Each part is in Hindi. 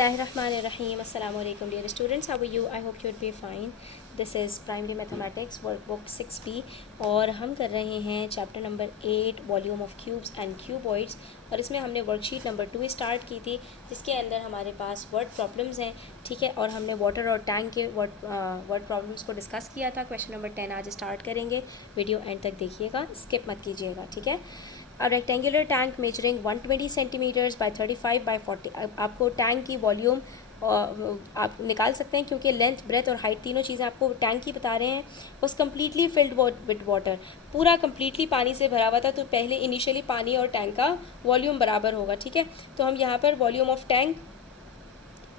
Bismillahirrahmanirrahim. Assalamu alaikum dear students. How are you? I hope you would be fine. This is Primary Mathematics Workbook 6B और हम कर रहे हैं chapter number 8 volume of cubes and cuboids और इसमें हमने वर्कशीट नंबर 2 स्टार्ट की थी जिसके अंदर हमारे पास वर्ड प्रॉब्लम्स हैं, ठीक है। और हमने वाटर और टैंक के वर्ड प्रॉब्लम्स को डिस्कस किया था। क्वेश्चन नंबर 10 आज स्टार्ट करेंगे। वीडियो एंड तक देखिएगा, स्किप मत कीजिएगा, ठीक है। A rectangular tank measuring 120 centimetres by 35 by 40। अब आपको टैंक की वॉल्यूम आप निकाल सकते हैं क्योंकि लेंथ, ब्रेथ और हाइट तीनों चीज़ें आपको टैंक की बता रहे हैं। Was completely field with water, पूरा कम्प्लीटली पानी से भरा हुआ था। तो पहले इनिशियली पानी और टैंक का वॉल्यूम बराबर होगा, ठीक है। तो हम यहाँ पर वॉल्यूम ऑफ टैंक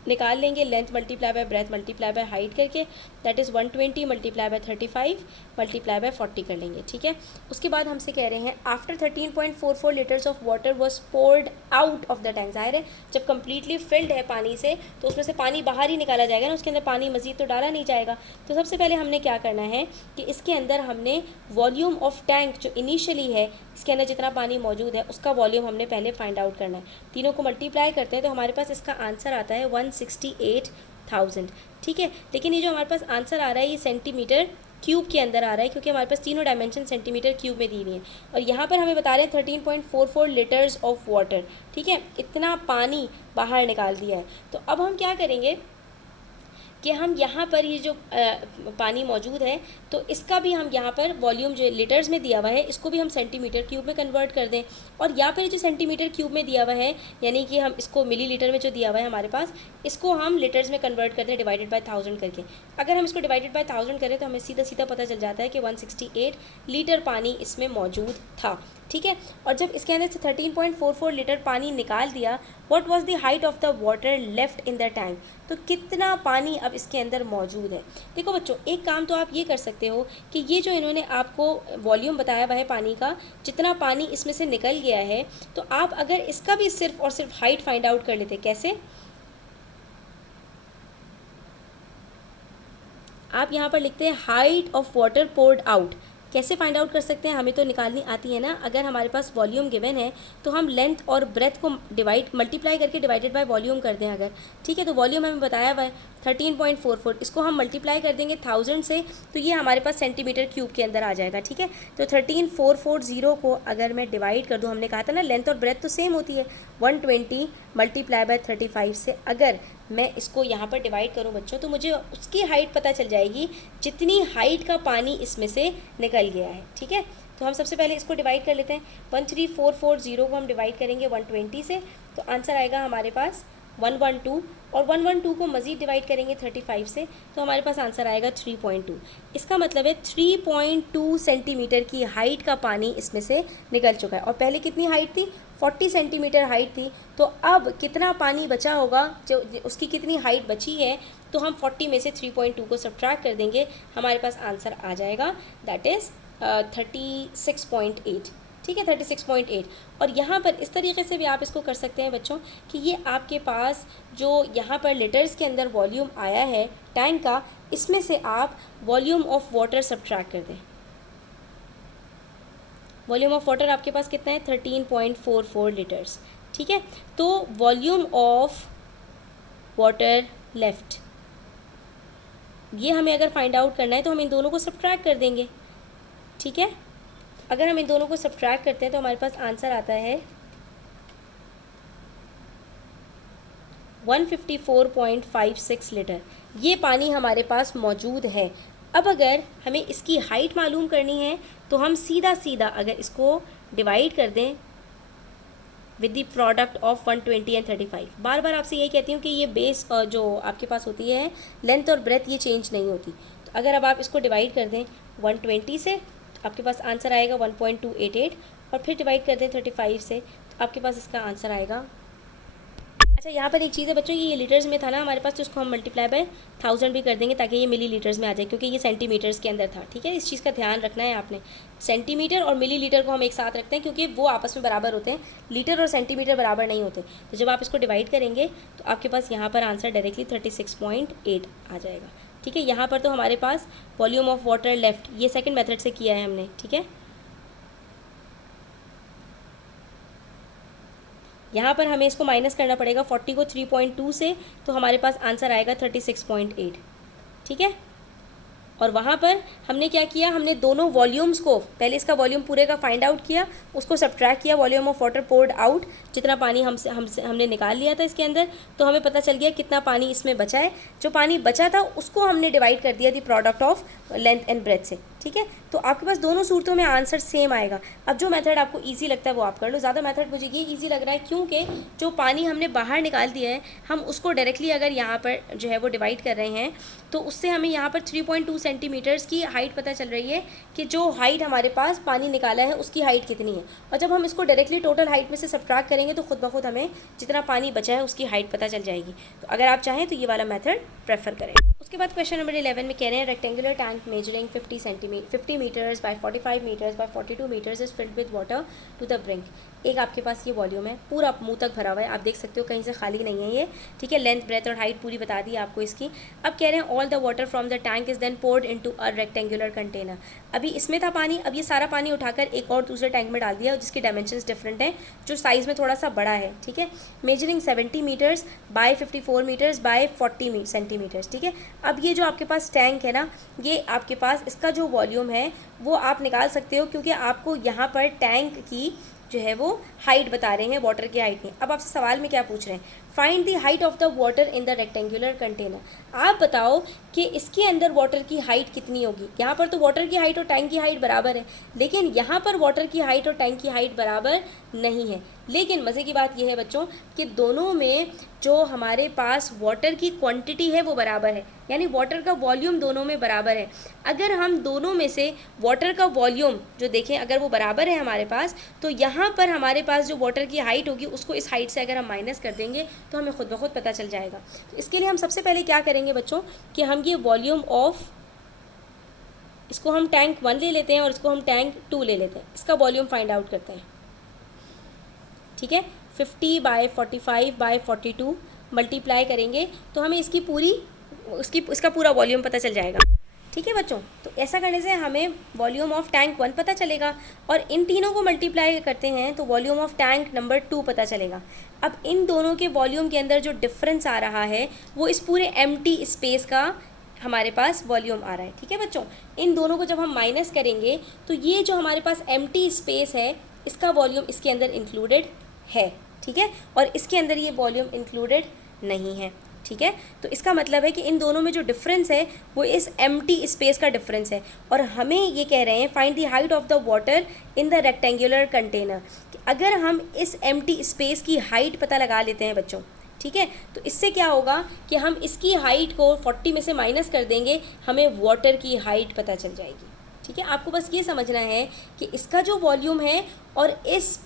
निकाल लेंगे, length multiply by breadth multiply by height करके, that is 120 multiply by 35 multiply by 40 कर लेंगे, ठीक है। उसके बाद हमसे कह रहे हैं after 13.44 litres of water was poured out of the tank. ज़ाहिर है जब कम्प्लीटली फिल्ड है पानी से तो उसमें से पानी बाहर ही निकाला जाएगा ना, उसके अंदर पानी मज़ीद तो डाला नहीं जाएगा। तो सबसे पहले हमने क्या करना है कि इसके अंदर हमने वॉल्यूम ऑफ टैंक जो इनिशियली है, इसके अंदर जितना पानी मौजूद है उसका वॉल्यूम हमने पहले फाइंड आउट करना है। तीनों को मल्टीप्लाई करते हैं तो हमारे पास इसका आंसर आता है 168,000, ठीक है। लेकिन ये जो हमारे पास आंसर आ रहा है ये सेंटीमीटर क्यूब के अंदर आ रहा है क्योंकि हमारे पास तीनों डायमेंशन सेंटीमीटर क्यूब में दी हुई है। और यहाँ पर हमें बता रहे हैं 13.44 लीटर्स ऑफ वाटर, ठीक है। इतना पानी बाहर निकाल दिया है। तो अब हम क्या करेंगे कि हम यहाँ पर ये जो पानी मौजूद है तो इसका भी हम यहाँ पर वॉल्यूम जो लीटर्स में दिया हुआ है इसको भी हम सेंटीमीटर क्यूब में कन्वर्ट कर दें। और यहाँ पर जो सेंटीमीटर क्यूब में दिया हुआ है यानी कि हम इसको मिलीलीटर में जो दिया हुआ है हमारे पास, इसको हम लीटर्स में कन्वर्ट करते हैं डिवाइडेड बाय 1000 करके। अगर हम इसको डिवाइडेड बाय 1000 करें तो हमें सीधा सीधा पता चल जाता है कि 168 लीटर पानी इसमें मौजूद था, ठीक है। और जब इसके अंदर से 13.44 लीटर पानी निकाल दिया, what was the height of the water left in the tank, तो कितना पानी अब इसके अंदर मौजूद है। देखो बच्चों, एक काम तो आप ये कर सकते हो कि ये जो इन्होंने आपको वॉल्यूम बताया हुआ है पानी का, जितना पानी इसमें से निकल गया है, तो आप अगर इसका भी सिर्फ और सिर्फ हाइट फाइंड आउट कर लेते। कैसे? आप यहाँ पर लिखते हैं height of water poured out. कैसे फाइंड आउट कर सकते हैं? हमें तो निकालनी आती है ना। अगर हमारे पास वॉल्यूम गिवन है तो हम लेंथ और ब्रेथ को मल्टीप्लाई करके डिवाइडेड बाय वॉल्यूम कर दें अगर, ठीक है। तो वॉल्यूम हमें बताया हुआ है 13.44, इसको हम मल्टीप्लाई कर देंगे 1000 से तो ये हमारे पास सेंटीमीटर क्यूब के अंदर आ जाएगा, ठीक है। तो 13440 को अगर मैं डिवाइड कर दूँ, हमने कहा था ना लेंथ और ब्रेथ तो सेम होती है, 120 मल्टीप्लाई बाय 35 से अगर मैं इसको यहाँ पर डिवाइड करूँ बच्चों तो मुझे उसकी हाइट पता चल जाएगी जितनी हाइट का पानी इसमें से निकल गया है, ठीक है। तो हम सबसे पहले इसको डिवाइड कर लेते हैं। 13440 को हम डिवाइड करेंगे 120 से तो आंसर आएगा हमारे पास 112 और 112 को मज़ीद डिवाइड करेंगे 35 से तो हमारे पास आंसर आएगा 3.2। इसका मतलब है 3.2 सेंटीमीटर की हाइट का पानी इसमें से निकल चुका है। और पहले कितनी हाइट थी? 40 सेंटीमीटर हाइट थी। तो अब कितना पानी बचा होगा, जो उसकी कितनी हाइट बची है, तो हम 40 में से 3.2 को सब्ट्रैक्ट कर देंगे, हमारे पास आंसर आ जाएगा दैट इज़ 36.8, ठीक है, 36.8। और यहाँ पर इस तरीके से भी आप इसको कर सकते हैं बच्चों कि ये आपके पास जो यहाँ पर लीटर्स के अंदर वॉल्यूम आया है टैंक का, इसमें से आप वॉल्यूम ऑफ वाटर सब्ट्रैक्ट कर दें। वॉल्यूम ऑफ वाटर आपके पास कितना है? 13.44 लीटर्स, ठीक है। तो वॉल्यूम ऑफ वाटर लेफ्ट, ये हमें अगर फाइंड आउट करना है तो हम इन दोनों को सब्ट्रैक्ट कर देंगे, ठीक है। अगर हम इन दोनों को सब्ट्रैक्ट करते हैं तो हमारे पास आंसर आता है 154.56 लीटर। ये पानी हमारे पास मौजूद है। अब अगर हमें इसकी हाइट मालूम करनी है तो हम सीधा सीधा अगर इसको डिवाइड कर दें with the product of 120 and 35, बार बार आपसे यही कहती हूँ कि ये बेस जो आपके पास होती है लेंथ और ब्रेथ ये चेंज नहीं होती। तो अगर अब आप इसको डिवाइड कर दें 120 से तो आपके पास आंसर आएगा 1.288 और फिर डिवाइड कर दें 35 से तो आपके पास इसका आंसर आएगा। अच्छा, यहाँ पर एक चीज़ है बच्चों, ये लीटर्स में था ना हमारे पास, तो उसको हम मल्टीप्लाई बाय 1000 भी कर देंगे ताकि ये मिली लीटर्स में आ जाए क्योंकि ये सेंटीमीटर्स के अंदर था, ठीक है। इस चीज़ का ध्यान रखना है आपने। सेंटीमीटर और मिली लीटर को हम एक साथ रखते हैं क्योंकि वो आपस में बराबर होते हैं, लीटर और सेंटीमीटर बराबर नहीं होते। तो जब आप इसको डिवाइड करेंगे तो आपके पास यहाँ पर आंसर डायरेक्टली 36.8 आ जाएगा, ठीक है। यहाँ पर तो हमारे पास वॉल्यूम ऑफ वाटर लेफ्ट ये सेकेंड मेथड से किया है हमने, ठीक है। यहाँ पर हमें इसको माइनस करना पड़ेगा 40 को 3.2 से, तो हमारे पास आंसर आएगा 36.8। ठीक है, और वहाँ पर हमने क्या किया, हमने दोनों वॉल्यूम्स को, पहले इसका वॉल्यूम पूरे का फाइंड आउट किया, उसको सब्ट्रैक्ट किया, volume of water poured out, जितना पानी हमने निकाल लिया था इसके अंदर, तो हमें पता चल गया कितना पानी इसमें बचा है। जो पानी बचा था उसको हमने डिवाइड कर दिया थी product of length and breadth से। ठीक है, तो आपके पास दोनों सूरतों में आंसर सेम आएगा। अब जो मेथड आपको इजी लगता है वो आप कर लो। ज़्यादा मेथड मुझे ये इजी लग रहा है क्योंकि जो पानी हमने बाहर निकाल दिया है, हम उसको डायरेक्टली अगर यहाँ पर जो है वो डिवाइड कर रहे हैं, तो उससे हमें यहाँ पर 3.2 सेंटीमीटर्स की हाइट पता चल रही है कि जो हाइट हमारे पास पानी निकाला है उसकी हाइट कितनी है। और जब हम इसको डायरेक्टली टोटल हाइट में से सब्ट्रैक्ट करेंगे तो खुद ब खुद हमें जितना पानी बचा है उसकी हाइट पता चल जाएगी। तो अगर आप चाहें तो ये वाला मेथड प्रेफर करें। उसके बाद क्वेश्चन नंबर 11 में कह रहे हैं rectangular tank measuring 50 metres by 45 metres by 42 metres is filled with water to the brink. एक आपके पास ये वॉल्यूम है, पूरा मुंह तक भरा हुआ है, आप देख सकते हो कहीं से खाली नहीं है ये। ठीक है, लेंथ ब्रेथ और हाइट पूरी बता दी आपको इसकी। अब कह रहे हैं all the water from the tank is then poured into a rectangular container. अभी इसमें था पानी, अब ये सारा पानी उठाकर एक और दूसरे टैंक में डाल दिया जिसके डायमेंशंस डिफरेंट हैं, जो साइज़ में थोड़ा सा बड़ा है। ठीक है, measuring 70 metres by 54 metres by 40 centimetres. ठीक है, अब ये जो आपके पास टैंक है ना, ये आपके पास इसका जो वॉल्यूम है वो आप निकाल सकते हो, क्योंकि आपको यहाँ पर टैंक की जो है वो हाइट बता रहे हैं, वाटर की हाइट नहीं। अब आपसे सवाल में क्या पूछ रहे हैं, find the height of the water in the rectangular container. आप बताओ कि इसके अंदर वाटर की हाइट कितनी होगी। यहाँ पर तो वाटर की हाइट और टैंक की हाइट बराबर है, लेकिन यहाँ पर वाटर की हाइट और टैंक की हाइट बराबर नहीं है। लेकिन मज़े की बात यह है बच्चों कि दोनों में जो हमारे पास वाटर की क्वांटिटी है वो बराबर है, यानी वाटर का वॉल्यूम दोनों में बराबर है। अगर हम दोनों में से वाटर का वॉल्यूम जो देखें, अगर वो बराबर है हमारे पास, तो यहाँ पर हमारे पास जो वाटर की हाइट होगी उसको इस हाइट से अगर हम माइनस कर देंगे तो हमें खुद ब खुद पता चल जाएगा। तो इसके लिए हम सबसे पहले क्या करेंगे बच्चों कि हम ये वॉल्यूम ऑफ, इसको हम टैंक 1 ले लेते हैं और इसको हम टैंक 2 ले लेते हैं, इसका वॉल्यूम फाइंड आउट करते हैं। ठीक है, 50 बाय 45 बाय 42 मल्टीप्लाई करेंगे तो हमें इसकी पूरी इसका पूरा वॉल्यूम पता चल जाएगा। ठीक है बच्चों, तो ऐसा करने से हमें वॉल्यूम ऑफ टैंक 1 पता चलेगा और इन तीनों को मल्टीप्लाई करते हैं तो वॉल्यूम ऑफ टैंक नंबर 2 पता चलेगा। अब इन दोनों के वॉल्यूम के अंदर जो डिफरेंस आ रहा है वो इस पूरे एम्प्टी स्पेस का हमारे पास वॉल्यूम आ रहा है। ठीक है बच्चों, इन दोनों को जब हम माइनस करेंगे तो ये जो हमारे पास एम्प्टी स्पेस है इसका वॉल्यूम इसके अंदर इंक्लूडेड है। ठीक है, और इसके अंदर ये वॉल्यूम इंक्लूडेड नहीं है। ठीक है, तो इसका मतलब है कि इन दोनों में जो डिफरेंस है वो इस एम्प्टी स्पेस का डिफरेंस है। और हमें ये कह रहे हैं find the height of the water in the rectangular container. अगर हम इस एम्प्टी स्पेस की हाइट पता लगा लेते हैं बच्चों, ठीक है, तो इससे क्या होगा कि हम इसकी हाइट को 40 में से माइनस कर देंगे, हमें वाटर की हाइट पता चल जाएगी। ठीक है, आपको बस ये समझना है कि इसका जो वॉल्यूम है और इस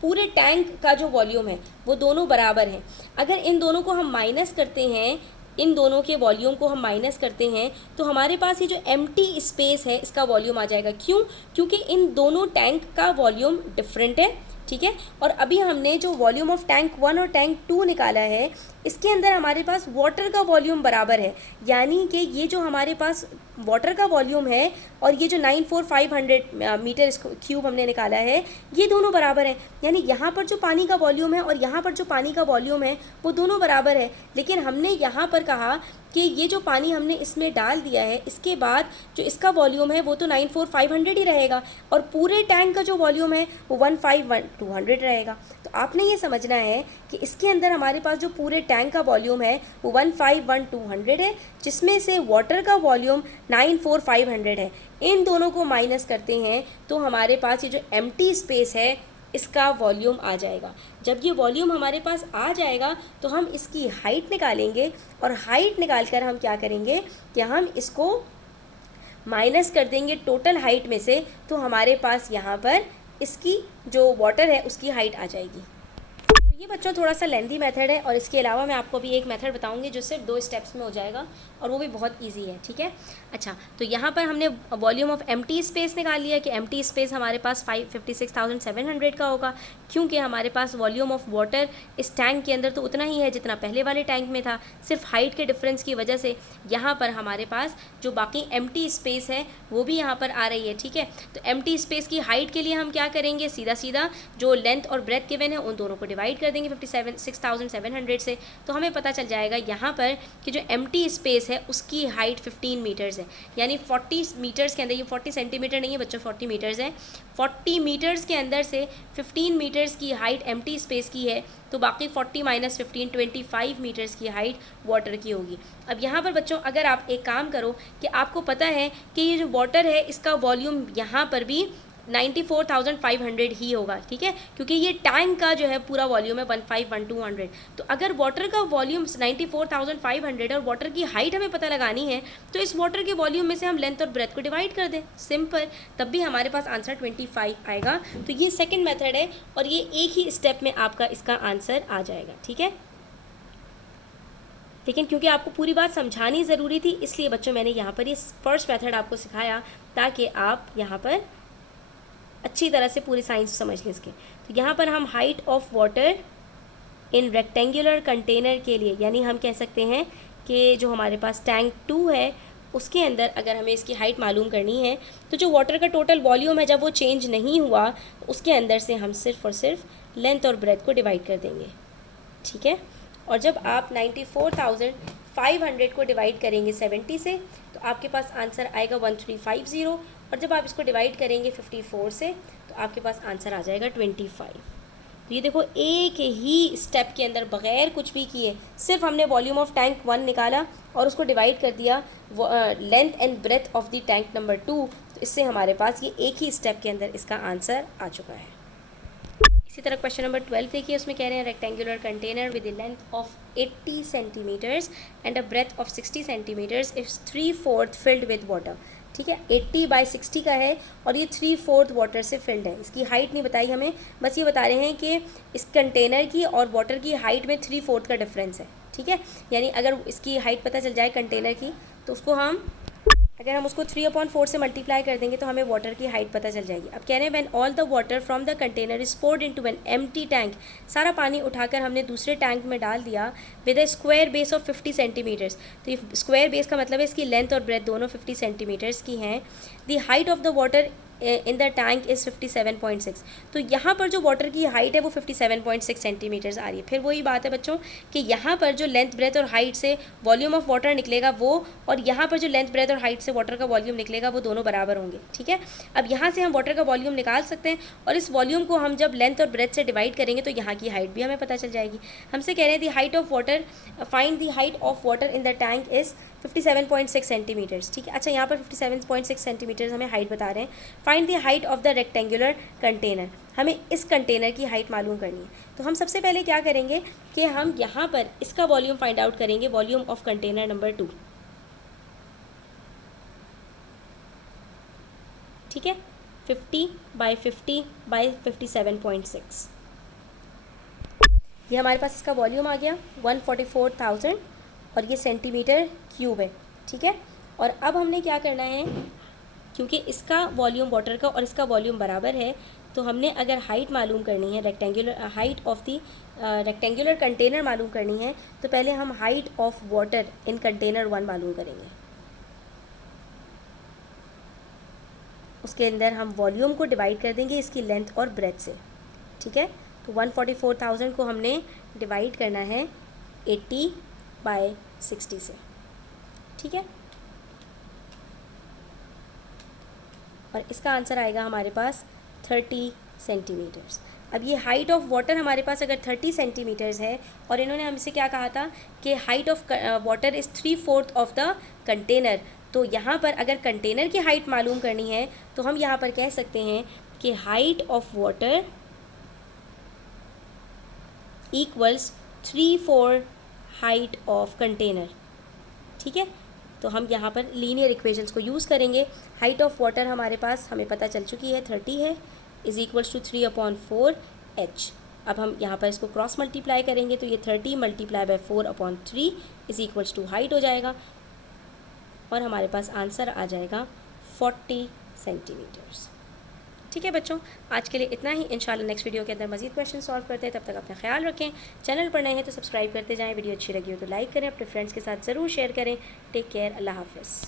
पूरे टैंक का जो वॉल्यूम है वो दोनों बराबर हैं। अगर इन दोनों को हम माइनस करते हैं, इन दोनों के वॉल्यूम को हम माइनस करते हैं तो हमारे पास ये जो एम्प्टी स्पेस है इसका वॉल्यूम आ जाएगा। क्यों? क्योंकि इन दोनों टैंक का वॉल्यूम डिफरेंट है। ठीक है, और अभी हमने जो वॉल्यूम ऑफ टैंक 1 और टैंक 2 निकाला है इसके अंदर हमारे पास वाटर का वॉल्यूम बराबर है, यानी कि ये जो हमारे पास वाटर का वॉल्यूम है और ये जो 94500 मीटर क्यूब हमने निकाला है ये दोनों बराबर हैं। यानी यहाँ पर जो पानी का वॉल्यूम है और यहाँ पर जो पानी का वॉल्यूम है वो दोनों बराबर है। लेकिन हमने यहाँ पर कहा कि ये जो पानी हमने इसमें डाल दिया है इसके बाद जो इसका वॉल्यूम है वो तो 94500 ही रहेगा और पूरे टैंक का जो वॉल्यूम है वो 151,200 रहेगा। तो आपने ये समझना है कि इसके अंदर हमारे पास जो पूरे टैंक का वॉल्यूम है वो 151,200 है, जिसमें से वाटर का वॉल्यूम 94500 है। इन दोनों को माइनस करते हैं तो हमारे पास ये जो एम्प्टी स्पेस है इसका वॉल्यूम आ जाएगा। जब ये वॉल्यूम हमारे पास आ जाएगा तो हम इसकी हाइट निकालेंगे और हाइट निकाल कर हम क्या करेंगे कि हम इसको माइनस कर देंगे टोटल हाइट में से, तो हमारे पास यहाँ पर इसकी जो वाटर है उसकी हाइट आ जाएगी। ये बच्चों थोड़ा सा लेंथी मेथड है और इसके अलावा मैं आपको अभी एक मेथड बताऊंगी जो सिर्फ 2 स्टेप्स में हो जाएगा और वो भी बहुत इजी है। ठीक है, अच्छा, तो यहाँ पर हमने वॉल्यूम ऑफ एम्प्टी स्पेस निकाल लिया कि एम्प्टी स्पेस हमारे पास 56,700 का होगा, क्योंकि हमारे पास वॉल्यूम ऑफ वाटर इस टैंक के अंदर तो उतना ही है जितना पहले वाले टैंक में था। सिर्फ हाइट के डिफरेंस की वजह से यहाँ पर हमारे पास जो बाकी एम्प्टी स्पेस है वो भी यहाँ पर आ रही है। ठीक है, तो एम्प्टी स्पेस की हाइट के लिए हम क्या करेंगे, सीधा सीधा जो लेंथ और ब्रेथ गिवन है उन दोनों को डिवाइड कर कर देंगे 6700 से, तो हमें पता चल जाएगा यहाँ पर कि जो एम्प्टी स्पेस है उसकी हाइट 15 मीटर्स है। यानी 40 मीटर्स के अंदर, ये 40 सेंटीमीटर नहीं है बच्चों, 40 मीटर्स है। 40 मीटर्स के अंदर से 15 मीटर्स की हाइट एम्प्टी स्पेस की है, तो बाकी 40 माइनस 15 25 मीटर्स की हाइट वाटर की होगी। अब यहाँ पर बच्चों अगर आप एक काम करो कि आपको पता है कि ये जो वाटर है इसका वॉल्यूम यहाँ पर भी 94,500 ही होगा, ठीक है, क्योंकि ये टैंक का जो है पूरा वॉल्यूम है 151200। तो अगर वाटर का वॉल्यूम 94,500 और वाटर की हाइट हमें पता लगानी है, तो इस वाटर के वॉल्यूम में से हम लेंथ और ब्रेथ को डिवाइड कर दें, सिंपल, तब भी हमारे पास आंसर 25 आएगा। तो ये सेकेंड मेथड है और ये एक ही स्टेप में आपका इसका आंसर आ जाएगा, ठीक है। लेकिन क्योंकि आपको पूरी बात समझानी ज़रूरी थी, इसलिए बच्चों मैंने यहाँ पर ये फर्स्ट मेथड आपको सिखाया ताकि आप यहाँ पर अच्छी तरह से पूरी साइंस समझ लें इसके। तो यहाँ पर हम height of water in rectangular container के लिए, यानी हम कह सकते हैं कि जो हमारे पास टैंक 2 है उसके अंदर अगर हमें इसकी हाइट मालूम करनी है, तो जो वाटर का टोटल वॉल्यूम है जब वो चेंज नहीं हुआ, उसके अंदर से हम सिर्फ और सिर्फ लेंथ और ब्रेथ को डिवाइड कर देंगे, ठीक है। और जब आप 94,500 को डिवाइड करेंगे 70 से, तो आपके पास आंसर आएगा 1350, और जब आप इसको डिवाइड करेंगे 54 से, तो आपके पास आंसर आ जाएगा 25। तो ये देखो एक ही स्टेप के अंदर बग़ैर कुछ भी किए सिर्फ हमने वॉल्यूम ऑफ टैंक 1 निकाला और उसको डिवाइड कर दिया length and breadth of the tank number 2, तो इससे हमारे पास ये एक ही स्टेप के अंदर इसका आंसर आ चुका है। इसी तरह क्वेश्चन नंबर 12 देखिए, उसमें कह रहे हैं rectangular container with the length of 80 centimetres and a breadth of 60 centimetres is 3/4 filled with water, ठीक है। 80 बाई 60 का है और ये 3/4 वाटर से फिल्ड है। इसकी हाइट नहीं बताई हमें, बस ये बता रहे हैं कि इस कंटेनर की और वाटर की हाइट में 3/4 का डिफरेंस है, ठीक है। यानी अगर इसकी हाइट पता चल जाए कंटेनर की, तो उसको अगर हम उसको 3/4 से मल्टीप्लाई कर देंगे तो हमें वाटर की हाइट पता चल जाएगी। अब कह रहे हैं when all the water from the container is poured into an empty tank, सारा पानी उठाकर हमने दूसरे टैंक में डाल दिया with a square base of 50 centimetres. तो ये स्क्वायर बेस का मतलब है इसकी लेंथ और ब्रेथ दोनों 50 सेंटीमीटर्स की हैं। The height of the water in the tank is 57.6। तो यहाँ पर जो वाटर की हाइट है वो 57.6 सेंटीमीटर्स आ रही है। फिर वही बात है बच्चों कि यहाँ पर जो लेंथ ब्रेथ और हाइट से वॉल्यूम ऑफ वाटर निकलेगा वो, और यहाँ पर जो लेंथ ब्रेथ और हाइट से वाटर का वॉल्यूम निकलेगा वो दोनों बराबर होंगे, ठीक है। अब यहाँ से हम वाटर का वॉल्यूम निकाल सकते हैं और इस वॉल्यूम को हम जब लेंथ और ब्रेथ से डिवाइड करेंगे तो यहाँ की हाइट भी हमें पता चल जाएगी। हमसे कह रहे हैं the height of water, find the height of water in the tank is 57.6 centimetres, ठीक है। अच्छा, यहाँ पर 57.6 सेंटीमीटर्स हमें हाइट बता रहे हैं। Find the height of the rectangular container, हमें इस कंटेनर की हाइट मालूम करनी है। तो हम सबसे पहले क्या करेंगे कि हम यहाँ पर इसका वॉल्यूम फाइंड आउट करेंगे, वॉल्यूम ऑफ कंटेनर नंबर 2, ठीक है। 50 बाई 50 बाई 57.6, ये हमारे पास इसका वॉल्यूम आ गया 144,000 और ये सेंटीमीटर क्यूब है, ठीक है। और अब हमने क्या करना है, क्योंकि इसका वॉल्यूम वाटर का और इसका वॉल्यूम बराबर है, तो हमने अगर हाइट मालूम करनी है, rectangular height of the rectangular container मालूम करनी है, तो पहले हम height of water in container 1 मालूम करेंगे। उसके अंदर हम वॉल्यूम को डिवाइड कर देंगे इसकी लेंथ और ब्रेथ से, ठीक है। तो 144,000 को हमने डिवाइड करना है 80 बाई 60 से, ठीक है। और इसका आंसर आएगा हमारे पास 30 सेंटीमीटर्स। अब ये हाइट ऑफ वाटर हमारे पास अगर 30 सेंटीमीटर्स है और इन्होंने हमसे क्या कहा था कि height of water is 3/4 of the container, तो यहाँ पर अगर कंटेनर की हाइट मालूम करनी है तो हम यहाँ पर कह सकते हैं कि height of water equals 3/4 height of container, ठीक है। तो हम यहाँ पर लीनियर इक्वेशंस को यूज़ करेंगे। हाइट ऑफ वाटर हमारे पास हमें पता चल चुकी है 30 है, इज़ इक्वल्स टू 3/4h। अब हम यहाँ पर इसको क्रॉस मल्टीप्लाई करेंगे तो ये 30 multiply by 4/3 is equals to height हो जाएगा और हमारे पास आंसर आ जाएगा 40 सेंटीमीटर्स, ठीक है बच्चों। आज के लिए इतना ही, इंशाल्लाह नेक्स्ट वीडियो के अंदर मजीद क्वेश्चन सॉल्व करते हैं। तब तक अपना ख्याल रखें। चैनल पर नए हैं तो सब्सक्राइब करते जाएं, वीडियो अच्छी लगी हो तो लाइक करें, अपने फ्रेंड्स के साथ ज़रूर शेयर करें। टेक केयर, अल्लाह हाफ़िज़।